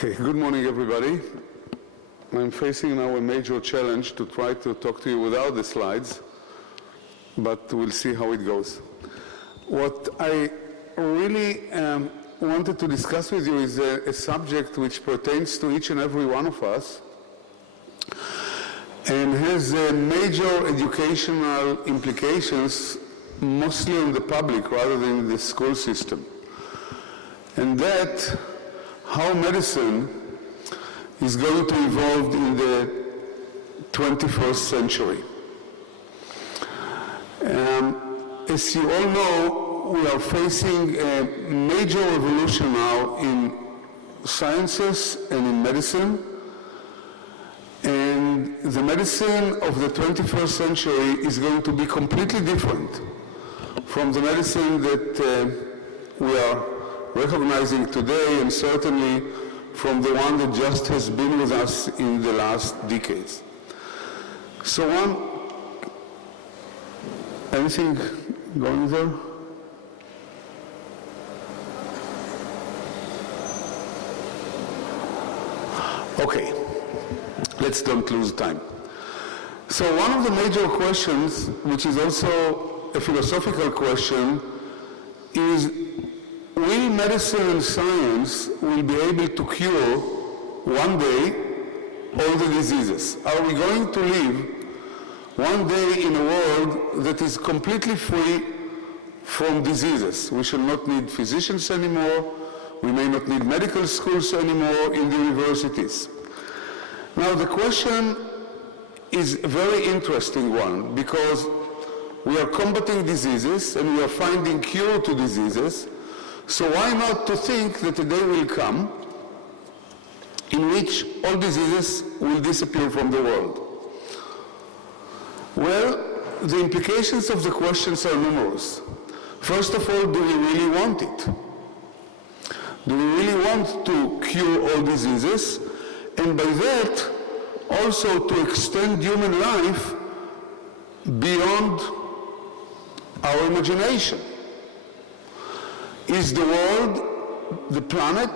Okay, good morning everybody. I'm facing now a major challenge to try to talk to you without the slides, but we'll see how it goes. What I really wanted to discuss with you is a subject which pertains to each and every one of us and has major educational implications, mostly on the public rather than the school system. And that how medicine is going to evolve in the 21st century. As you all know, we are facing a major revolution now in sciences and in medicine. And the medicine of the 21st century is going to be completely different from the medicine that we are recognizing today, and certainly from the one that just has been with us in the last decades. So anything going there? Okay, let's don't lose time. So one of the major questions, which is also a philosophical question, is will medicine and science will be able to cure one day all the diseases? Are we going to live one day in a world that is completely free from diseases? We shall not need physicians anymore. We may not need medical schools anymore in the universities. Now the question is a very interesting one, because we are combating diseases and we are finding cure to diseases. So why not to think that a day will come in which all diseases will disappear from the world? Well, the implications of the questions are numerous. First of all, do we really want it? Do we really want to cure all diseases? And by that, also to extend human life beyond our imagination. Is the world, the planet,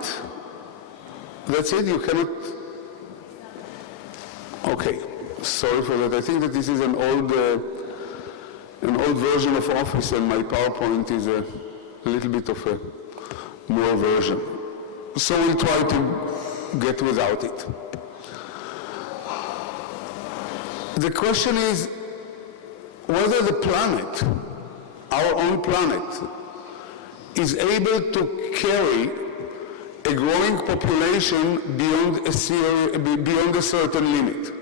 that's it, you cannot, okay, sorry for that. I think that this is an old version of Office, and my PowerPoint is a little bit of a more version. So we'll try to get without it. The question is whether the planet, our own planet, is able to carry a growing population beyond a certain limit.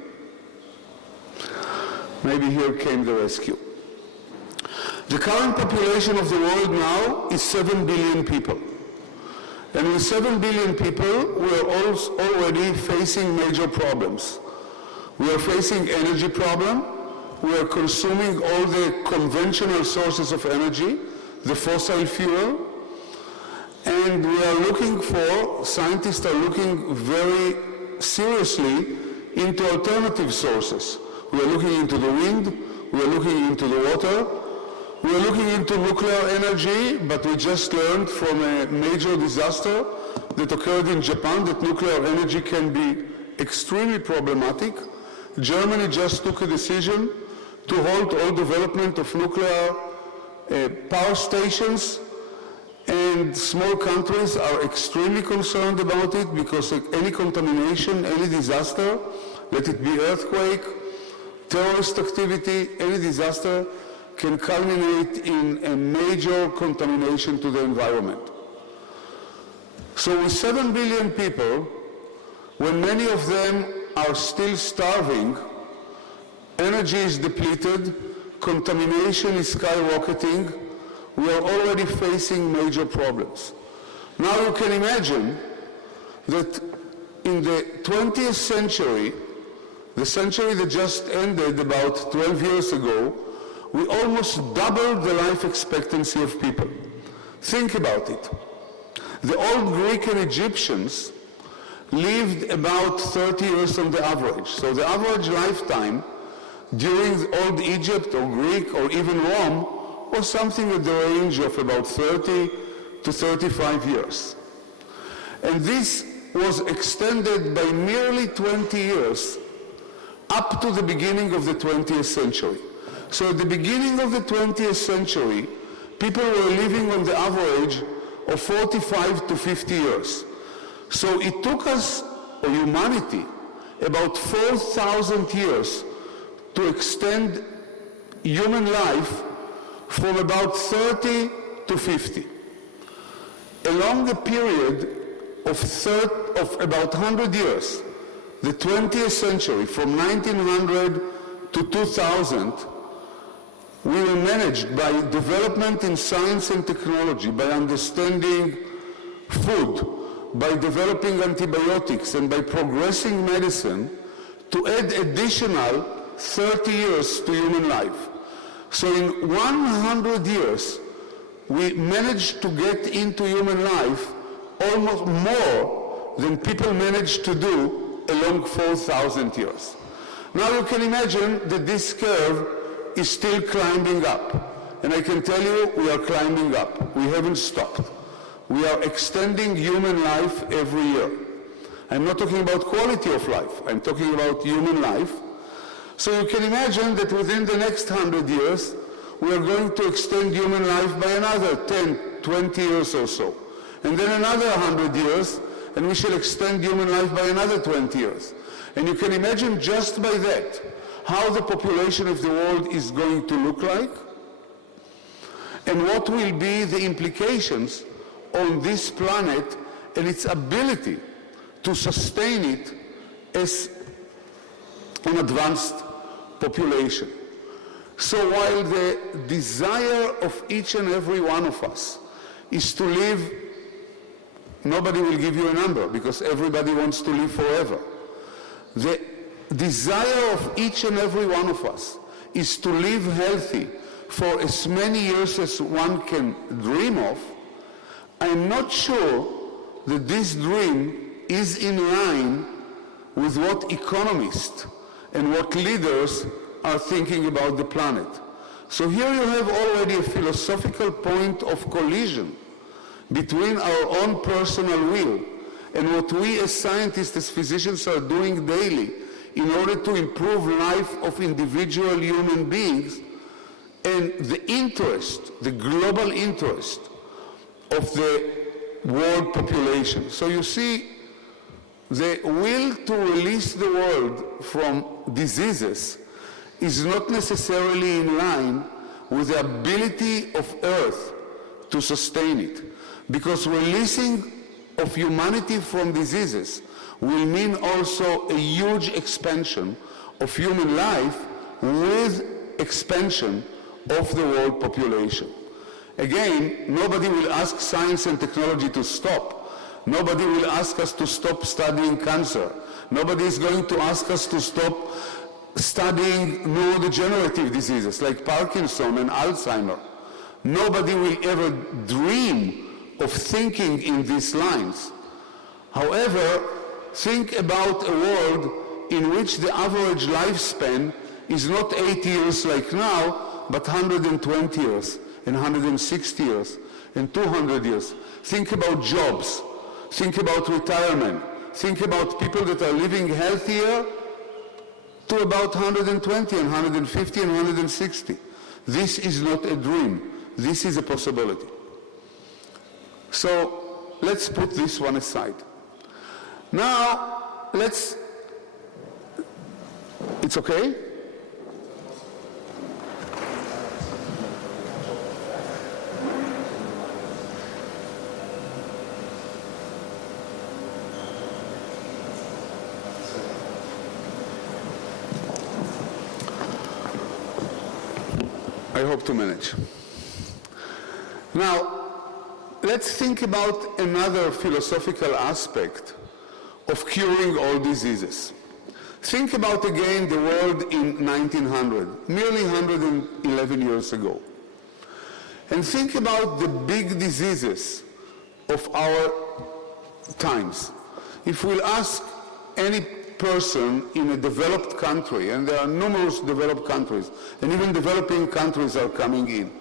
Maybe here came the rescue. The current population of the world now is 7 billion people. And with 7 billion people, we are already facing major problems. We are facing energy problem. We are consuming all the conventional sources of energy, the fossil fuel, and we are looking for, scientists are looking very seriously into alternative sources. We are looking into the wind, we are looking into the water, we are looking into nuclear energy, but we just learned from a major disaster that occurred in Japan that nuclear energy can be extremely problematic. Germany just took a decision to halt all development of nuclear power stations, and small countries are extremely concerned about it because any contamination, any disaster, let it be earthquake, terrorist activity, any disaster can culminate in a major contamination to the environment. So with 7 billion people, when many of them are still starving, energy is depleted, contamination is skyrocketing, we are already facing major problems. Now you can imagine that in the 20th century, the century that just ended about 12 years ago, we almost doubled the life expectancy of people. Think about it. The old Greek and Egyptians lived about 30 years on the average. So the average lifetime during old Egypt or Greek or even Rome was something at the range of about 30 to 35 years. And this was extended by nearly 20 years up to the beginning of the 20th century. So at the beginning of the 20th century, people were living on the average of 45 to 50 years. So it took us, or humanity, about 4,000 years to extend human life from about 30 to 50. Along the period of about 100 years, the 20th century, from 1900 to 2000, we were managed by development in science and technology, by understanding food, by developing antibiotics, and by progressing medicine to add additional 30 years to human life. So in 100 years, we managed to get into human life almost more than people managed to do along 4,000 years. Now you can imagine that this curve is still climbing up. And I can tell you, we are climbing up. We haven't stopped. We are extending human life every year. I'm not talking about quality of life. I'm talking about human life. So you can imagine that within the next 100 years, we are going to extend human life by another 10, 20 years or so. And then another 100 years, and we shall extend human life by another 20 years. And you can imagine just by that, how the population of the world is going to look like, and what will be the implications on this planet and its ability to sustain it as an advanced population. So while the desire of each and every one of us is to live, nobody will give you a number because everybody wants to live forever. The desire of each and every one of us is to live healthy for as many years as one can dream of. I'm not sure that this dream is in line with what economists and what leaders are thinking about the planet. So here you have already a philosophical point of collision between our own personal will and what we as scientists, as physicians are doing daily in order to improve life of individual human beings and the interest, the global interest of the world population. So you see, the will to release the world from diseases is not necessarily in line with the ability of Earth to sustain it. Because releasing of humanity from diseases will mean also a huge expansion of human life with expansion of the world population. Again, nobody will ask science and technology to stop. Nobody will ask us to stop studying cancer. Nobody is going to ask us to stop studying neurodegenerative diseases like Parkinson and Alzheimer. Nobody will ever dream of thinking in these lines. However, think about a world in which the average lifespan is not 80 years like now, but 120 years, and 160 years, and 200 years. Think about jobs. Think about retirement. Think about people that are living healthier to about 120 and 150 and 160. This is not a dream. This is a possibility. So let's put this one aside. Now, it's okay? I hope to manage. Now, let's think about another philosophical aspect of curing all diseases. Think about again the world in 1900, nearly 111 years ago. And think about the big diseases of our times. If we'll ask any person in a developed country, and there are numerous developed countries, and even developing countries are coming in,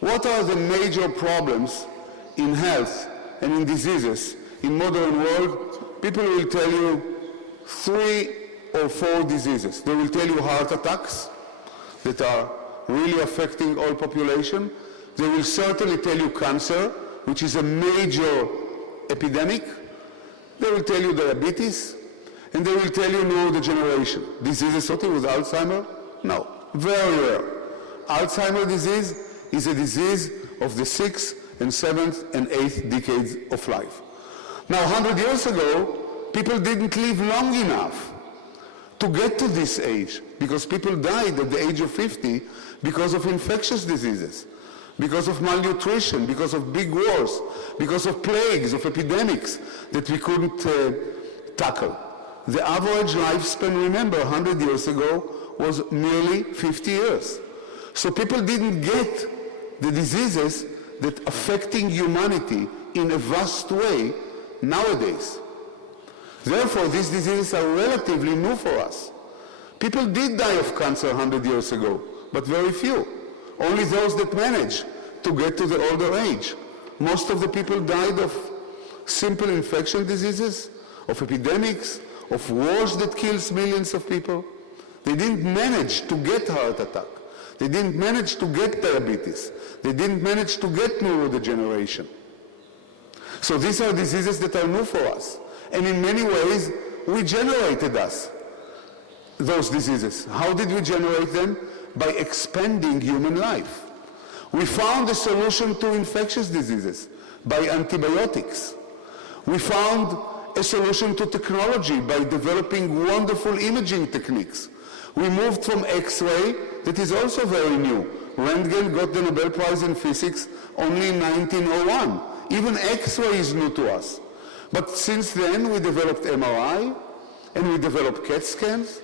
what are the major problems in health and in diseases in modern world? people will tell you 3 or 4 diseases. They will tell you heart attacks that are really affecting all population. They will certainly tell you cancer, which is a major epidemic. They will tell you diabetes, and they will tell you neurodegeneration. Diseases associated with Alzheimer? No, very rare. Alzheimer's disease is a disease of the 6th and 7th and 8th decades of life. Now, 100 years ago, people didn't live long enough to get to this age, because people died at the age of 50 because of infectious diseases, because of malnutrition, because of big wars, because of plagues, of epidemics that we couldn't tackle. The average lifespan, remember, 100 years ago was merely 50 years. So people didn't get the diseases that are affecting humanity in a vast way nowadays. Therefore, these diseases are relatively new for us. People did die of cancer 100 years ago, but very few. Only those that managed to get to the older age. Most of the people died of simple infection diseases, of epidemics, of wars that kills millions of people. They didn't manage to get heart attack. They didn't manage to get diabetes. They didn't manage to get neurodegeneration. So these are diseases that are new for us. And in many ways, we generated those diseases. How did we generate them? By expanding human life. We found a solution to infectious diseases by antibiotics. We found a solution to technology by developing wonderful imaging techniques. We moved from X-ray, that is also very new. Röntgen got the Nobel Prize in Physics only in 1901. Even X-ray is new to us. But since then, we developed MRI, and we developed CAT scans,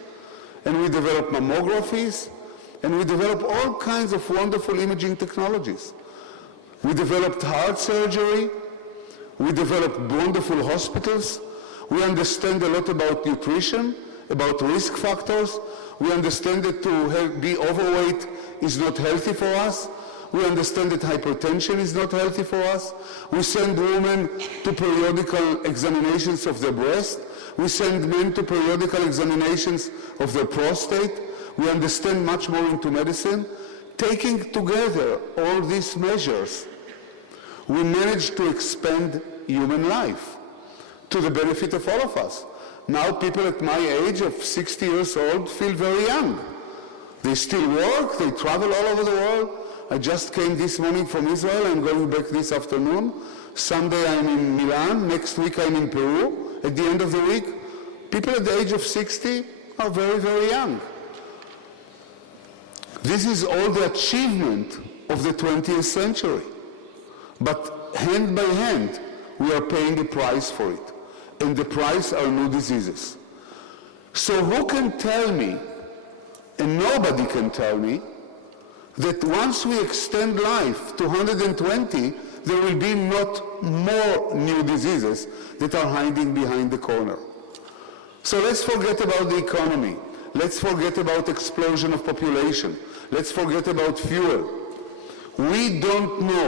and we developed mammographies, and we developed all kinds of wonderful imaging technologies. We developed heart surgery. We developed wonderful hospitals. We understand a lot about nutrition, about risk factors. We understand that to be overweight is not healthy for us. We understand that hypertension is not healthy for us. We send women to periodical examinations of their breast. We send men to periodical examinations of their prostate. We understand much more into medicine. Taking together all these measures, we managed to expand human life to the benefit of all of us. Now people at my age of 60 years old feel very young. They still work, they travel all over the world. I just came this morning from Israel. I'm going back this afternoon. Sunday I'm in Milan. Next week I'm in Peru. At the end of the week, people at the age of 60 are very, very young. This is all the achievement of the 20th century. But hand by hand, we are paying a price for it. And the price are new diseases. So who can tell me, and nobody can tell me, that once we extend life to 120, there will be not more new diseases that are hiding behind the corner. So let's forget about the economy. Let's forget about explosion of population. Let's forget about fuel. We don't know